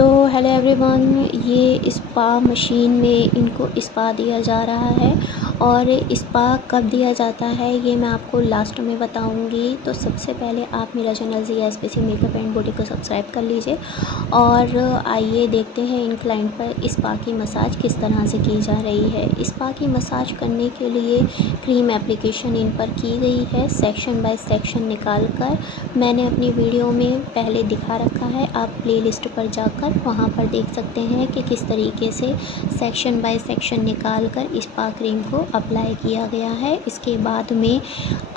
तो hello everyone, ये spa machine में इनको स्पा दिया जा रहा है और स्पा कब दिया जाता है ये मैं आपको लास्ट में बताऊंगी। तो सबसे पहले आप मेरा channel ZSPC makeup and beauty को सब्सक्राइब कर लीजिए और आइए देखते हैं इन क्लाइंट पर स्पा की मसाज किस तरह से की जा रही है। स्पा की मसाज करने के लिए क्रीम एप्लीकेशन इन पर की गई है सेक्शन बाय सेक्शन निकाल कर। मैंने अपनी वीडियो में पहले दिखा रखा है, आप प्लेलिस्ट पर जाकर वहाँ पर देख सकते हैं कि किस तरीके से सेक्शन बाय सेक्शन निकाल कर स्पा क्रीम को अप्लाई किया गया है। इसके बाद में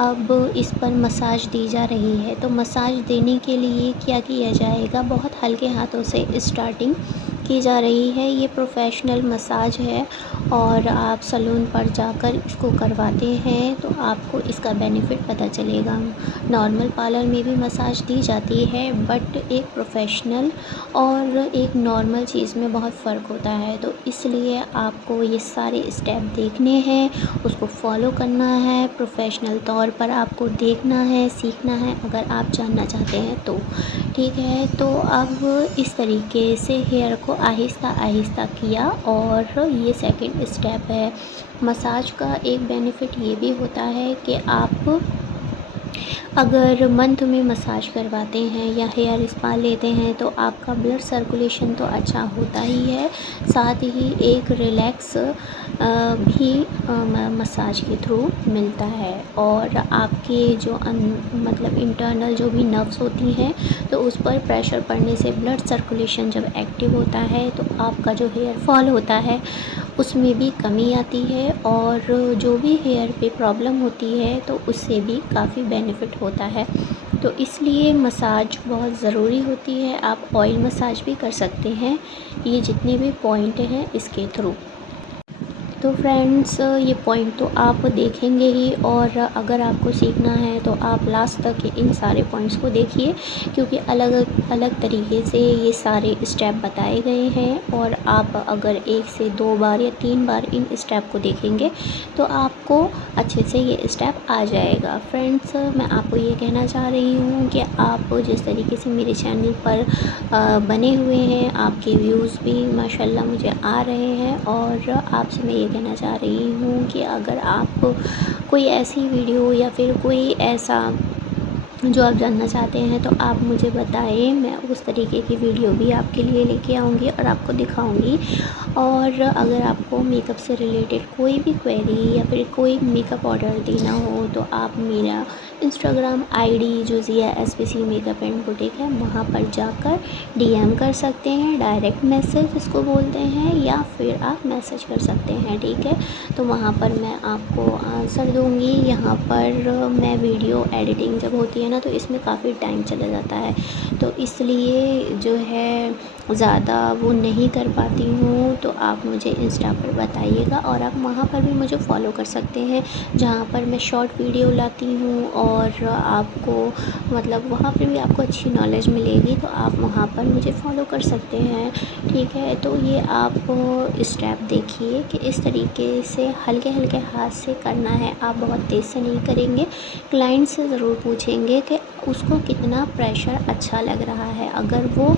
अब इस पर मसाज दी जा रही है। तो मसाज देने के लिए क्या किया जाएगा, बहुत हल्के हाथों से स्टार्टिंग की जा रही है। ये प्रोफेशनल मसाज है और आप सैलून पर जाकर इसको करवाते हैं तो आपको इसका बेनिफिट पता चलेगा। नॉर्मल पार्लर में भी मसाज दी जाती है बट एक प्रोफेशनल और एक नॉर्मल चीज़ में बहुत फ़र्क होता है। तो इसलिए आपको ये सारे स्टेप देखने हैं, उसको फॉलो करना है, प्रोफेशनल तौर पर आपको देखना है, सीखना है अगर आप जानना चाहते हैं तो। ठीक है, तो अब इस तरीके से हेयर को आहिस्ता आहिस्ता किया और ये सेकंड स्टेप है। मसाज का एक बेनिफिट ये भी होता है कि आप अगर मंथ में मसाज करवाते हैं या हेयर स्पा लेते हैं तो आपका ब्लड सर्कुलेशन तो अच्छा होता ही है, साथ ही एक रिलैक्स भी मसाज के थ्रू मिलता है। और आपके जो मतलब इंटरनल जो भी नर्व्स होती हैं तो उस पर प्रेशर पड़ने से ब्लड सर्कुलेशन जब एक्टिव होता है तो आपका जो हेयर फॉल होता है उसमें भी कमी आती है और जो भी हेयर पे प्रॉब्लम होती है तो उससे भी काफ़ी बेनिफिट होता है। तो इसलिए मसाज बहुत ज़रूरी होती है। आप ऑयल मसाज भी कर सकते हैं, ये जितने भी पॉइंट हैं इसके थ्रू। तो फ्रेंड्स, ये पॉइंट तो आप देखेंगे ही और अगर आपको सीखना है तो आप लास्ट तक इन सारे पॉइंट्स को देखिए क्योंकि अलग अलग तरीके से ये सारे स्टेप बताए गए हैं और आप अगर 1 से 2 बार या 3 बार इन स्टेप को देखेंगे तो आपको अच्छे से ये स्टेप आ जाएगा। फ्रेंड्स, मैं आपको ये कहना चाह रही हूँ कि आप जिस तरीके से मेरे चैनल पर बने हुए हैं, आपके व्यूज़ भी माशाल्लाह मुझे आ रहे हैं और आपसे मैं ये कहना चाह रही हूँ कि अगर आप कोई ऐसी वीडियो या फिर कोई ऐसा जो आप जानना चाहते हैं तो आप मुझे बताएं, मैं उस तरीके की वीडियो भी आपके लिए लेके आऊँगी और आपको दिखाऊँगी। और अगर आपको मेकअप से रिलेटेड कोई भी क्वेरी या फिर कोई मेकअप ऑर्डर देना हो तो आप मेरा इंस्टाग्राम आईडी जो ZSPC मेकअप एंड बुटीक है वहाँ पर जाकर DM कर सकते हैं, डायरेक्ट मैसेज इसको बोलते हैं, या फिर आप मैसेज कर सकते हैं। ठीक है, तो वहाँ पर मैं आपको आंसर दूँगी। यहाँ पर मैं वीडियो एडिटिंग जब होती है ना तो इसमें काफ़ी टाइम चला जाता है तो इसलिए जो है ज़्यादा वो नहीं कर पाती हूँ। तो आप मुझे इंस्टा पर बताइएगा और आप वहाँ पर भी मुझे फॉलो कर सकते हैं जहाँ पर मैं शॉर्ट वीडियो लाती हूँ और आपको मतलब वहाँ पर भी आपको अच्छी नॉलेज मिलेगी तो आप वहाँ पर मुझे फॉलो कर सकते हैं। ठीक है, तो ये आप स्टेप देखिए कि इस तरीके से हल्के हल्के हाथ से करना है, आप बहुत तेज़ से नहीं करेंगे। क्लाइंट से ज़रूर पूछेंगे कि उसको कितना प्रेशर अच्छा लग रहा है, अगर वो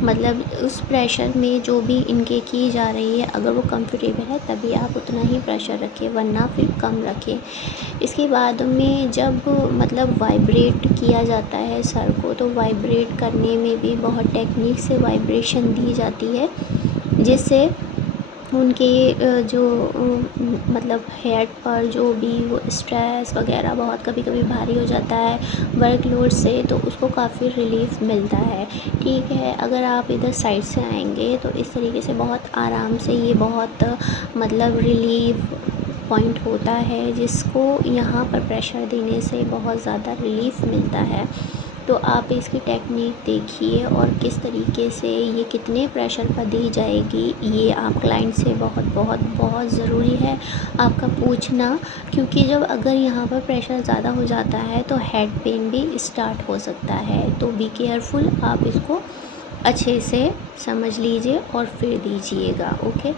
मतलब उस प्रेशर में जो भी इनके की जा रही है अगर वो कंफर्टेबल है तभी आप उतना ही प्रेशर रखें, वरना फिर कम रखें। इसके बाद में जब मतलब वाइब्रेट किया जाता है सर को तो वाइब्रेट करने में भी बहुत टेक्निक से वाइब्रेशन दी जाती है जिससे उनके जो मतलब हेड पर जो भी वो स्ट्रेस वगैरह बहुत कभी कभी भारी हो जाता है वर्कलोड से तो उसको काफ़ी रिलीफ मिलता है। ठीक है, अगर आप इधर साइड से आएंगे तो इस तरीके से बहुत आराम से ये बहुत मतलब रिलीफ पॉइंट होता है जिसको यहाँ पर प्रेशर देने से बहुत ज़्यादा रिलीफ मिलता है। तो आप इसकी टेक्निक देखिए और किस तरीके से ये कितने प्रेशर पर दी जाएगी ये आप क्लाइंट से बहुत बहुत बहुत ज़रूरी है आपका पूछना, क्योंकि जब अगर यहाँ पर प्रेशर ज़्यादा हो जाता है तो हेड पेन भी स्टार्ट हो सकता है। तो बी केयरफुल, आप इसको अच्छे से समझ लीजिए और फिर दीजिएगा। ओके,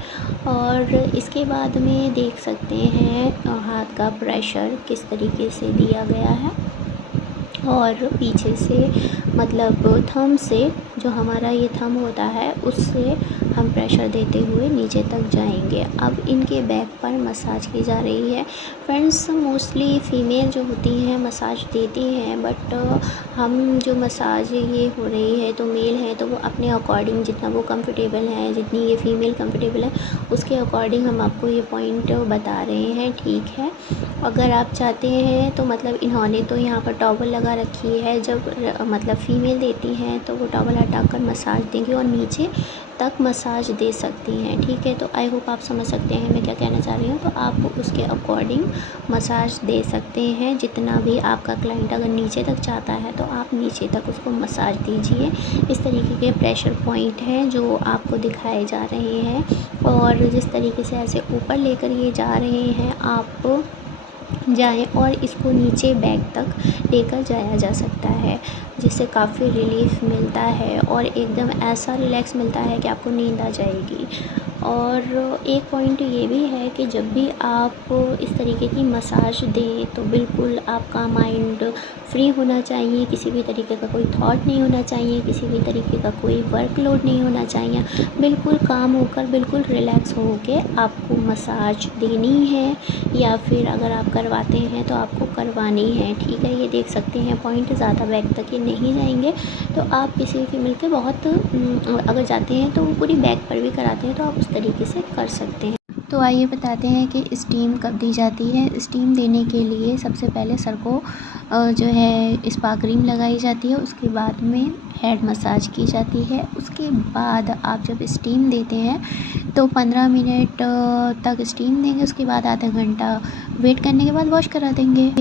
और इसके बाद में देख सकते हैं हाथ का प्रेशर किस तरीके से दिया गया है और पीछे से मतलब थंब से जो हमारा ये थंब होता है उससे हम प्रेशर देते हुए नीचे तक जाएंगे। अब इनके बैक पर मसाज की जा रही है। फ्रेंड्स, मोस्टली फ़ीमेल जो होती हैं मसाज देती हैं, बट हम जो मसाज ये हो रही है तो मेल है तो वो अपने अकॉर्डिंग जितना वो कंफर्टेबल है, जितनी ये फ़ीमेल कंफर्टेबल है उसके अकॉर्डिंग हम आपको ये पॉइंट बता रहे हैं, ठीक है। अगर आप चाहते हैं तो मतलब इन्होंने तो यहाँ पर टॉवल लगा रखी है, जब मतलब फ़ीमेल देती हैं तो वो टॉवल हटाकर मसाज देंगी और नीचे तक मसाज दे सकती हैं, ठीक है। तो आई होप आप समझ सकते हैं मैं क्या कहना चाह रही हूँ। तो आप उसके अकॉर्डिंग मसाज दे सकते हैं, जितना भी आपका क्लाइंट अगर नीचे तक चाहता है तो आप नीचे तक उसको मसाज दीजिए। इस तरीके के प्रेशर पॉइंट हैं जो आपको दिखाए जा रहे हैं, और जिस तरीके से ऐसे ऊपर लेकर ये जा रहे हैं आप जाएं और इसको नीचे बैक तक लेकर जाया जा सकता है, जिससे काफ़ी रिलीफ़ मिलता है और एकदम ऐसा रिलैक्स मिलता है कि आपको नींद आ जाएगी। और एक पॉइंट ये भी है कि जब भी आप इस तरीके की मसाज दें तो बिल्कुल आपका माइंड फ्री होना चाहिए, किसी भी तरीके का कोई थॉट नहीं होना चाहिए, किसी भी तरीके का कोई वर्कलोड नहीं होना चाहिए। बिल्कुल काम होकर बिल्कुल रिलैक्स होके आपको मसाज देनी है, या फिर अगर आप करवाते हैं तो आपको करवानी है, ठीक है। ये देख सकते हैं पॉइंट ज़्यादा बैक तक ये नहीं जाएंगे, तो आप किसी भी फीमेल के बहुत अगर जाते हैं तो वो पूरी बैक पर भी कराते हैं तो आप उस तरीके से कर सकते हैं। तो आइए बताते हैं कि स्टीम कब दी जाती है। स्टीम देने के लिए सबसे पहले सर को जो है स्पा क्रीम लगाई जाती है, उसके बाद में हेड मसाज की जाती है। उसके बाद आप जब स्टीम देते हैं तो 15 मिनट तक स्टीम देंगे, उसके बाद आधा घंटा वेट करने के बाद वॉश करा देंगे।